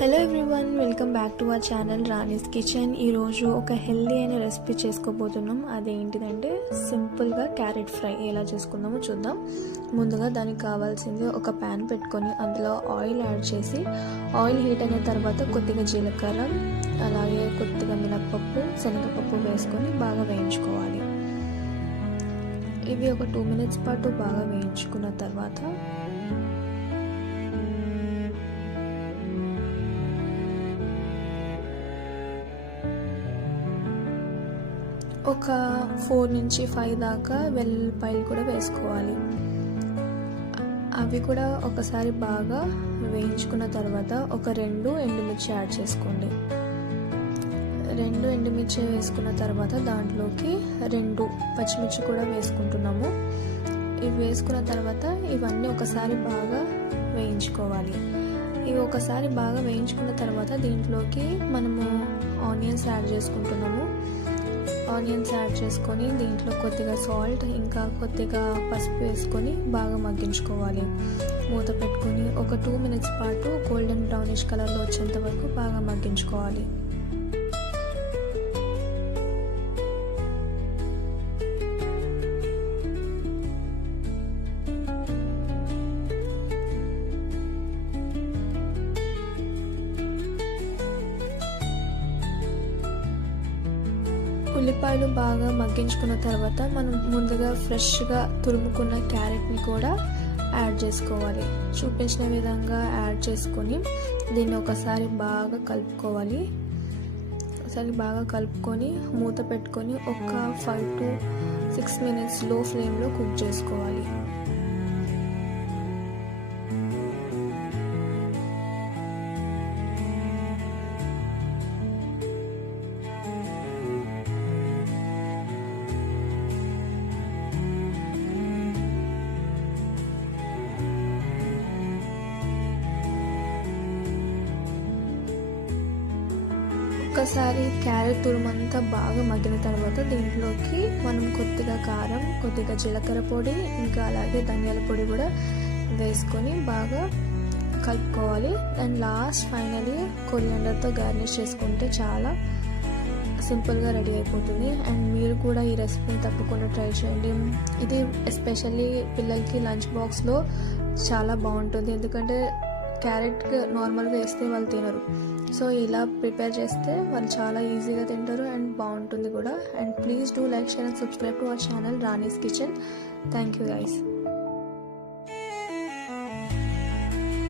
Hello everyone, welcome back to our channel Rani's kitchen. ఈరోజు ఒక healthy అయిన రెసిపీ చేసుకోబోతున్నాం. అదేంటిదంటే సింపుల్గా క్యారెట్ ఫ్రై ఎలా చేసుకుందామో చూద్దాం. ముందుగా దానికి కావాల్సింది ఒక ప్యాన్ పెట్టుకొని అందులో ఆయిల్ యాడ్ చేసి ఆయిల్ హీట్ అయిన తర్వాత కొద్దిగా జీలకర్ర అలాగే కొద్దిగా మినప్పప్పు శనగపప్పు వేసుకొని బాగా వేయించుకోవాలి. ఇవి ఒక 2 minutes పాటు బాగా వేయించుకున్న తర్వాత ఒక 4 నుంచి 5 దాకా వెల్లుల్లిపాయలు కూడా వేసుకోవాలి. అవి కూడా ఒకసారి బాగా వేయించుకున్న తర్వాత ఒక 2 ఎండుమిర్చి యాడ్ చేసుకోండి. 2 ఎండుమిర్చి వేసుకున్న తర్వాత దాంట్లోకి 2 పచ్చిమిర్చి కూడా వేసుకుంటున్నాము. ఇవి వేసుకున్న తర్వాత ఇవన్నీ ఒకసారి బాగా వేయించుకోవాలి. ఇవి ఒకసారి బాగా వేయించుకున్న తర్వాత దీంట్లోకి మనము ఆనియన్స్ యాడ్ చేసుకుంటున్నాము. ఆనియన్స్ యాడ్ చేసుకొని దీంట్లో కొద్దిగా సాల్ట్ ఇంకా కొద్దిగా పసుపు వేసుకొని బాగా మగ్గించుకోవాలి. మూత పెట్టుకొని ఒక 2 minutes పాటు గోల్డెన్ బ్రౌనిష్ కలర్లో వచ్చేంత వరకు బాగా మగ్గించుకోవాలి. ఉల్లిపాయలు బాగా మగ్గించుకున్న తర్వాత మనం ముందుగా ఫ్రెష్గా తురుముకున్న క్యారెట్ని కూడా యాడ్ చేసుకోవాలి. చూపించిన విధంగా యాడ్ చేసుకొని దీన్ని ఒకసారి బాగా కలుపుకోవాలి. ఒకసారి బాగా కలుపుకొని మూత పెట్టుకొని ఒక 5 to 6 minutes లో ఫ్లేమ్లో కుక్ చేసుకోవాలి. ఒకసారి క్యారెట్ తురుమంతా బాగా మగ్గిన తర్వాత దీంట్లోకి మనం కొద్దిగా కారం, కొద్దిగా జీలకర్ర పొడి ఇంకా అలాగే ధనియాల పొడి కూడా వేసుకొని బాగా కలుపుకోవాలి. అండ్ లాస్ట్ ఫైనలీ కొరియాండర్తో గార్నిష్ చేసుకుంటే చాలా సింపుల్గా రెడీ అయిపోతుంది. అండ్ మీరు కూడా ఈ రెసిపీని తప్పకుండా ట్రై చేయండి. ఇది ఎస్పెషల్లీ పిల్లలకి లంచ్ బాక్స్లో చాలా బాగుంటుంది. ఎందుకంటే క్యారెట్ నార్మల్గా వేస్తే వాళ్ళు తినరు. సో ఇలా ప్రిపేర్ చేస్తే వాళ్ళు చాలా ఈజీగా తింటారు అండ్ బాగుంటుంది కూడా. And please do like, share and subscribe to our channel Rani's kitchen. Thank you guys.